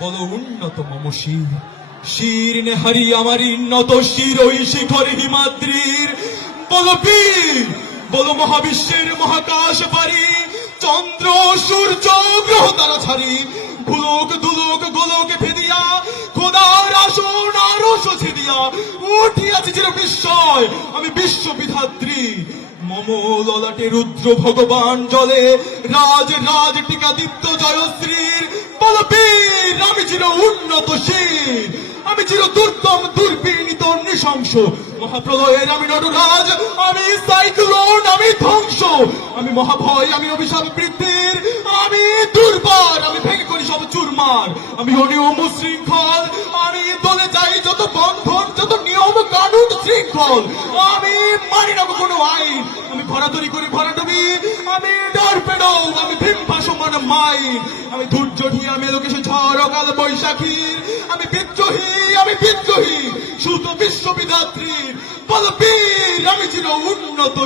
বলো উন্নত মম শির। শির নেহারি আমার উন্নত শির, ওই শিখর হিমাদ্রির। বলো বীর, বলো মহাবিশ্বের মহাকাশ পারি। চন্দ্র, সূর্য, গ্রহ তারা ছাড়ি। ভুলোক, দুলোক, গোলোক আসন বিস্ময়। আমি বিশ্ব বিধাত্রী মম ললাটে রুদ্র ভগবান জলে, রাজ রাজ টিকা দীপ্ত জয়শ্রীর বলবীর। আমি চির উন্নত শীর। আমি চির দুর্দম দুর্বিনীত নৃশংস মহাপ্রলয়ের আমি নটরাজ, আমি সাইক্লোন, আমি ধ্বংস। আমি মহাভয়, আমি অভিশাপ বৃদ্ধির, আমি দুর্বার, আমি ভেঙে করি সব চুরমার। আমি অনিয়ম শৃঙ্খল আমি দলে যাই যত বন্ধন, যত নিয়ম কানুন শৃঙ্খল। আমি মানি না কোনো আইন। আমি ভরাতরি করি ভরাটবি আমি ডর পেডো আমি মাইন আমি দুর্যোগী আমি লোকেশ ঝড় কাল বৈশাখীর। আমি বিদ্রোহী আমি বিদ্রোহী সুত বিশ্ববিধাত্রীর বলবীর, আমি চির উন্নত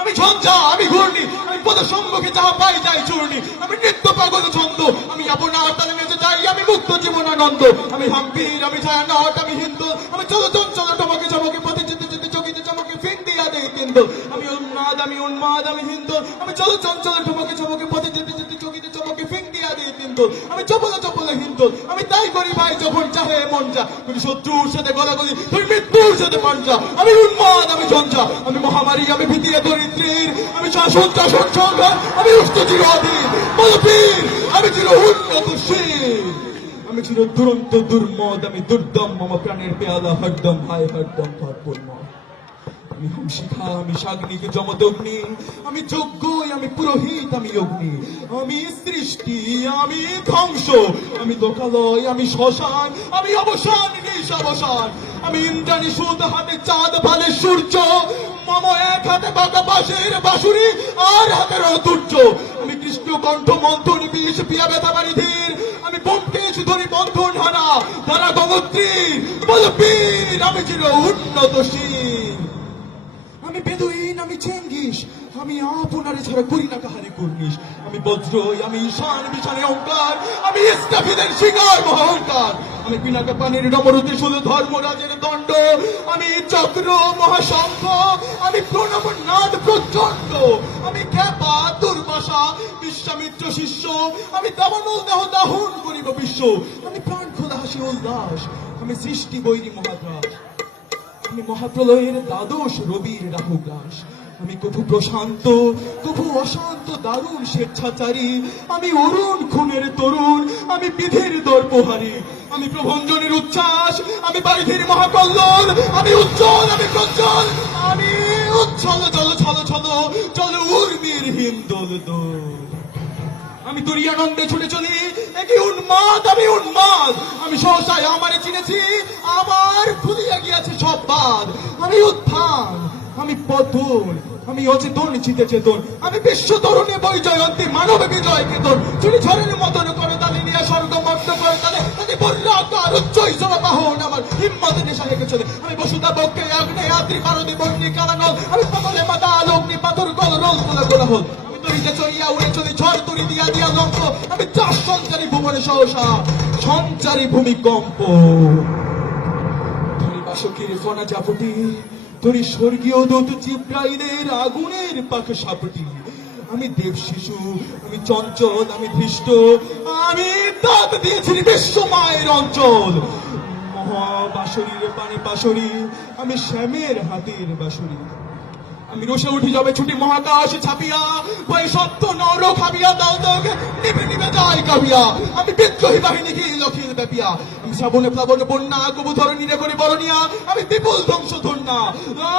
আমি ঝঞ্ঝা, আমি ঘূর্ণি, আমি পদ সম্মুখে যাহা পাই যাই চূর্ণি। আমি নৃত্য পাগল ছন্দ, আমি আপনার তালে নেচে যাই, আমি মুক্ত জীবনানন্দ। আমি হাম্পির আমি ছায়া নট আমি হিন্দু, আমি চলো চঞ্চল টমকে চমকে পথে যেতে যেতে চকিতে চমকে ফিন্দিয়া দেই আমি উন্মাদ আমি উন্মাদ, আমি হিন্দু। আমি চলো চঞ্চল পথে যেতে যেতে চকিতে চমকে ফিন্দিয়া দেই কিন্তু আমি চপলে চপলে হিন্দু। আমি তাই করি ভাই, যখন চাহে মন তুমি শত্রুর সাথে তুমি মৃত্যুর সাথে আমি উন্মাদ, আমি ঝঞ্ঝা আমি মহামারী, আমি দরিদ্রীর। আমি শাসন শাসন আমি উচ্চ চির বলবীর, আমি চির উন্নত আমি চির দুরন্ত, দুর্মদ, আমি দুর্দম। মম প্রাণের পেয়ালা হরদম, হায় হরদম, ভরপুর আমি হংসিখা আমি সাগ্নিক জমদগ্নি আমি যজ্ঞ আমি পুরোহিত, আমি অগ্নি। আমি সৃষ্টি, আমি ধ্বংস। আমি লোকালয় আমি শ্মশান, আমি অবসান অবসান। আমি ইন্দ্রাণী সুদ হাতে, চাঁদ ভালে সূর্য। মম এক হাতে বাঁকা বাঁশের বাঁশুরি, আর হাতের দুর্য। আমি কৃষ্ণ কণ্ঠ, মন্থন, বিষ, পিয়া ব্যথা বাড়ি ধীর আমি বন্টেশ ধরি বন্ধন হারা তারা গমত্রী বলবীর, আমি চির উন্নতশীল আমি বেদুইন, আমি চেঙ্গিস, আমি আপনারে ছাড়া করি না কাহারে কর্নিস আমি বজ্র, আমি ঈশান, বিশানে অঙ্কার আমি ইস্তাফিদের শিকার মহাঙ্কার আমি পিনাকা পানির নমরতে শুধু ধর্মরাজের দণ্ড। আমি চক্র মহাশঙ্খ আমি প্রণব নাদ প্রচণ্ড আমি খ্যাপা, দুর্বাসা, বিশ্বামিত্র শিষ্য। আমি দাবানল দেহ দাহন করিব বিশ্ব। আমি প্রাণ খোলা হাসি উল্লাস আমি সৃষ্টি বৈরী মহাগ্রাস আমি মহাপ্রলয়ের দ্বাদশ রবির রাহু গ্রাস আমি কভু প্রশান্ত, কভু অশান্ত দারুণ স্বেচ্ছাচারী। আমি অরুণ খুনের তরুণ, আমি বিধির দর্পহারী। আমি প্রভঞ্জনের উচ্ছ্বাস, আমি বারিধির মহাকল্লোল। আমি উজ্জ্বল, আমি প্রজ্জ্বল। আমি উচ্ছল, চল ছল ছল চল উর্মির হিম দোল দোল। আমি তুরিয়ানন্দে ছুটে চলি। একই উন্মাদ, আমি উন্মাদ। আমি সহসায় আমারে চিনেছি আমার ভুলিয়া গিয়াছে সব বাদ। আমি উত্থান, আমি পতন আমি অচেতন, চিতে চেতন। আমি বিশ্ব তরুণী বই জয়ন্তী মানব বিজয় কেতন। চুরি ঝড়ের মতন করে তালে নিয়ে স্বর্গ মগ্ন করে তালে। আমি বলল আকার উচ্চ হিসেবে বাহন আমার। হিম্মতে নেশা হেঁকে চলে। আমি বসুদা বক্ষে আগ্নে আদ্রি পারদি বন্যি কালানল আমি পাগলে মাথা আলোগ্নি পাথর, কল, রোল, কোলা কোলা হল আমি তরিতে চড়িয়া উড়ে চলি। তরি দিয়া দিয়া লঙ্ক আমি চাষ সঞ্চারী ভুবনে সহসা, সঞ্চারী ভূমিকম্প আমি দেব শিশু, আমি চঞ্চল, আমি ধৃষ্ট, আমি দাঁত দিয়েছি বিশ্ব মায়ের অঞ্চল। মহাবাসরীর পানে বাসরি, আমি শ্যামের হাতের বাসরি। আমি রসে উঠি যাবে ছুটি মহাকাশ ছাপিয়া। ভয় সত্য নর খাবিয়া দাও তোকে নিবে নিবে যায় কাবিয়া। আমি বিদ্রোহী বাহিনী কি লক্ষিল ব্যাপিয়া আমি শ্রাবণে প্লাবন বন্যা কবু ধরণীরে করি বরণিয়া। আমি বিপুল ধ্বংস ধন্যা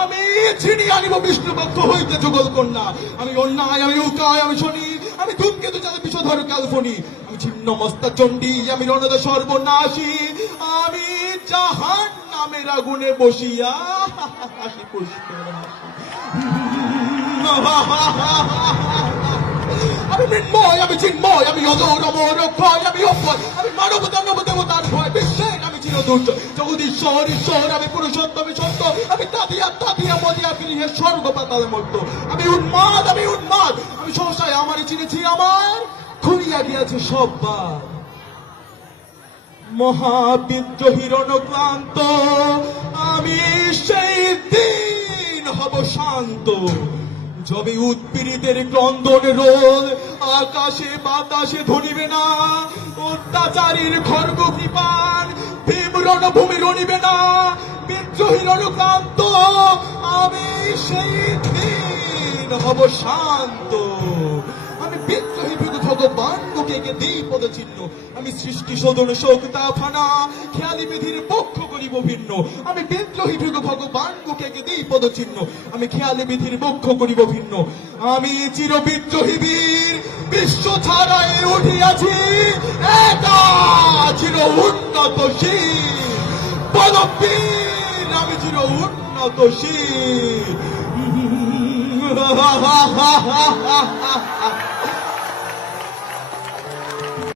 আমি ছিনি আনিব বিষ্ণু পক্ষ হইতে যুগল কন্যা। আমি অন্যায়, আমি উকায়, আমি শনি। আমি ধূমকেতু চাঁদে বিষধর কালফনি আমি ছিন্ন মস্তা চণ্ডী, আমি রণদা সর্বনাশী। আমি জাহান নামের আগুনে বসিয়া হাসি। আমি মৃন্ময় আমি চিন্ময় আমি অজর অমর অক্ষয় আমি অক্ষয় আমি মানব, দানব দেবতার ভয় বিশ্বের আমি চিরদুর্য। জগদীশ্বর ঈশ্বর, আমি পুরুষোত্তম সত্য। আমি তাদিয়া তাদিয়া মদিয়া গৃহে স্বর্গ পাতালে মর্ত আমি উন্মাদ আমি উন্মাদ। আমি সহসায় আমারই চিনেছি, আমার খুঁড়িয়া গিয়াছে সব বার মহাবিদ্রোহী রণক্লান্ত আমি সেই দিন হব শান্ত। যবে উৎপীড়িতের ক্রন্দন রোল, আকাশে বাতাসে ধরিবে না, অত্যাচারীর খর্গ কৃপান ভীম রণভূমি রণিবে না, বিদ্রোহী রণক্লান্ত আমি সেই দিন হব শান্ত। আমি বিদ্রোহী ভগবান গে দিই পদচিহ্ন। আমি সৃষ্টি শোধন শোক তাফানা খেয়ালি বিধির পক্ষ করিব ভিন্ন। আমি বিদ্রোহী ভৃগু ভগবান গে দিই পদচিহ্ন। আমি খেয়ালি বিধির পক্ষ করিব ভিন্ন। আমি চির বিদ্রোহী বীর, বিশ্ব ছাড়াই উঠিয়াছি। একা চির উন্নত বলবীর আমি চির উন্নত